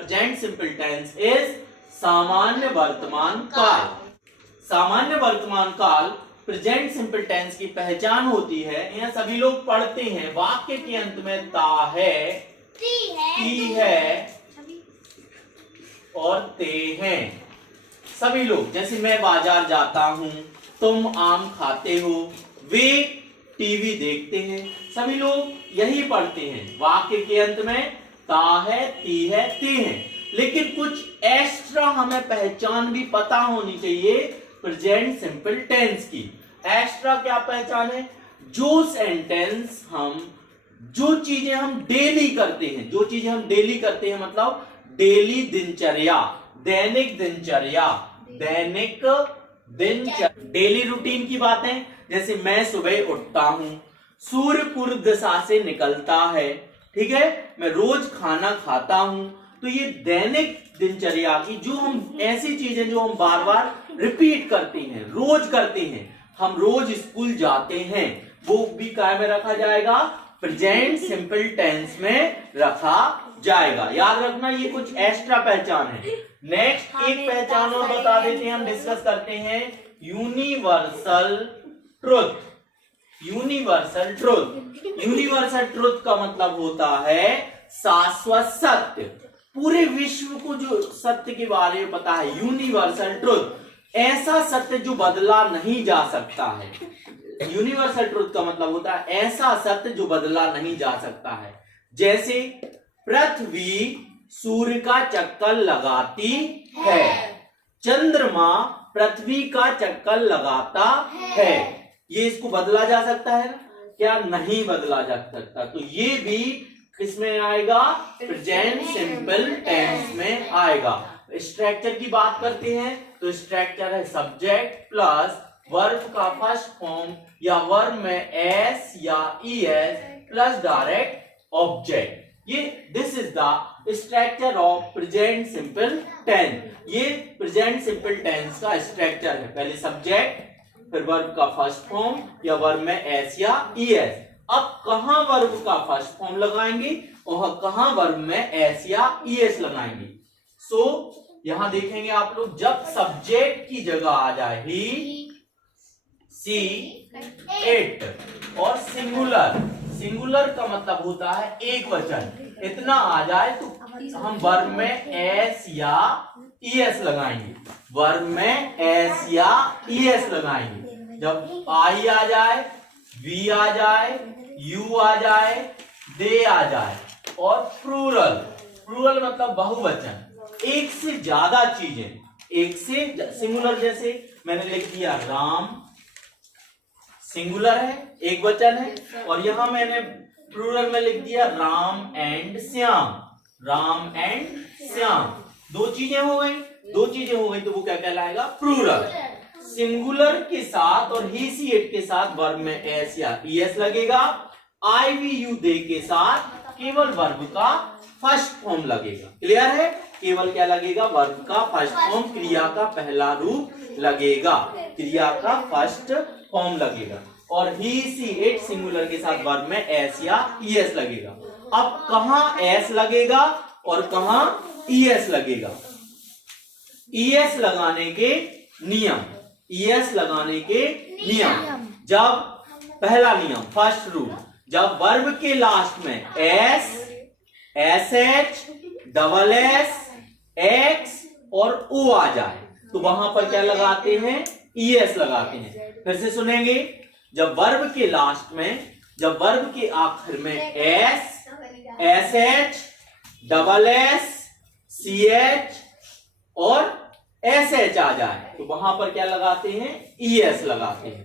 Present simple tense is सामान्य वर्तमान काल। सामान्य वर्तमान काल प्रेजेंट सिंपल टेंस की पहचान होती है। यह सभी लोग पढ़ते हैं, वाक्य के अंत में ता है, ती है और ते हैं। सभी लोग, जैसे मैं बाजार जाता हूं, तुम आम खाते हो, वे टीवी देखते हैं, सभी लोग यही पढ़ते हैं। वाक्य के अंत में ता है, ती है, ते हैं। लेकिन कुछ एक्स्ट्रा हमें पहचान भी पता होनी चाहिए प्रेजेंट सिंपल टेंस की। एक्स्ट्रा क्या पहचान है? जो सेंटेंस जो चीजें हम डेली करते हैं, जो चीजें हम डेली करते हैं, मतलब डेली दिनचर्या, दैनिक दिनचर्या, डेली रूटीन की बातें। जैसे मैं सुबह उठता हूं, सूर्य पूर्व दिशा से निकलता है, ठीक है, मैं रोज खाना खाता हूं। तो ये दैनिक दिनचर्या की जो हम ऐसी चीजें जो हम बार बार रिपीट करते हैं, रोज करते हैं, हम रोज स्कूल जाते हैं, वो भी काय में रखा जाएगा? प्रेजेंट सिंपल टेंस में रखा जाएगा। याद रखना, ये कुछ एक्स्ट्रा पहचान है। नेक्स्ट एक पहचान और बता देते हैं, हम डिस्कस करते हैं universal truth. Universal truth, universal truth का मतलब होता है शाश्वत सत्य। पूरे विश्व को जो सत्य के बारे में पता है, यूनिवर्सल ट्रुथ, ऐसा सत्य जो बदला नहीं जा सकता है। यूनिवर्सल ट्रुथ का मतलब होता है ऐसा सत्य जो बदला नहीं जा सकता है। जैसे पृथ्वी सूर्य का चक्कर लगाती है, चंद्रमा पृथ्वी का चक्कर लगाता है। ये इसको बदला जा सकता है क्या? नहीं बदला जा सकता। तो ये भी किसमें आएगा? प्रेजेंट सिंपल टेंस में आएगा। स्ट्रक्चर की बात करते हैं तो स्ट्रक्चर है सब्जेक्ट प्लस वर्ब का फर्स्ट फॉर्म या वर्ब में एस या ईएस प्लस डायरेक्ट ऑब्जेक्ट। ये this is the structure of present simple tense. ये प्रेजेंट सिंपल टेंस का स्ट्रक्चर है। पहले सब्जेक्ट, फिर वर्ब का फर्स्ट फॉर्म या वर्ब में एस या ईएस। अब कहां वर्ब का फर्स्ट फॉर्म लगाएंगे और कहां वर्ब में एस या ईएस लगाएंगे? सो यहां देखेंगे आप लोग, जब सब्जेक्ट की जगह आ जाए ही, सी, इट और सिंगुलर, सिंगुलर का मतलब होता है एक वचन, इतना आ जाए तो हम वर्ब में एस या ईएस लगाएंगे। वर्ब में एस या ईएस लगाएंगे। जब आई आ जाए, वी आ जाए, यू आ जाए, दे आ जाए और प्लूरल, प्लूरल मतलब बहुवचन, एक से ज्यादा चीजें, एक से सिंगुलर, जैसे मैंने लिख दिया राम, सिंगुलर है, एक वचन है, और यहां मैंने प्लूरल में लिख दिया राम एंड श्याम, राम एंड श्याम। दो चीजें हो गई, दो चीजें हो गई तो वो क्या कहलाएगा? प्लूरल। सिंगुलर के साथ और ही, सी, इट के साथ वर्ब में एस या ईएस लगेगा। आई, वी, यू, दे के साथ केवल वर्ब का फर्स्ट फॉर्म लगेगा। क्लियर है? केवल क्या लगेगा? वर्ब का फर्स्ट फॉर्म, क्रिया का पहला रूप लगेगा, क्रिया का फर्स्ट फॉर्म लगेगा। और ही, सी, इट सिंगुलर के साथ वर्ब में एस या ईएस लगेगा। अब कहां एस लगेगा और कहां ईएस लगेगा? ईएस लगाने के नियम, ईएस लगाने के नियम। जब पहला नियम, फर्स्ट रूल, जब वर्ब के लास्ट में S, S H, double S, x और ओ आ जाए तो वहां पर क्या लगाते हैं? ईएस लगाते हैं। फिर से सुनेंगे, जब वर्ब के लास्ट में, जब वर्ब के आखिर में S, S H, double S, C H और एस एच आ जाए तो वहां पर क्या लगाते हैं? ईएस लगाते हैं।